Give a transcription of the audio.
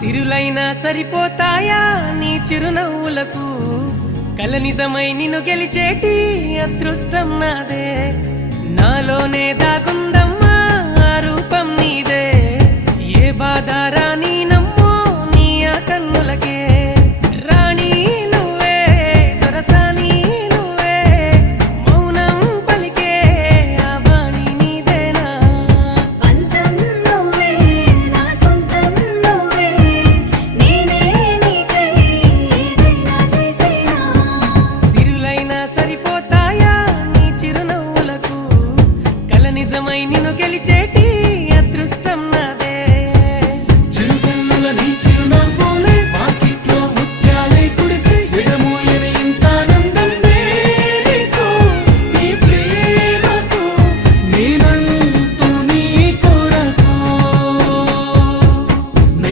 సిరులైనా సరిపోతాయా నీ చిరునవ్వులకు కల నిజమై నిన్ను గెలిచేటి అదృష్టం నాదే నాలోనే దాగుందమ్మా ఆ రూపం నీదే ఏ బాధ రాని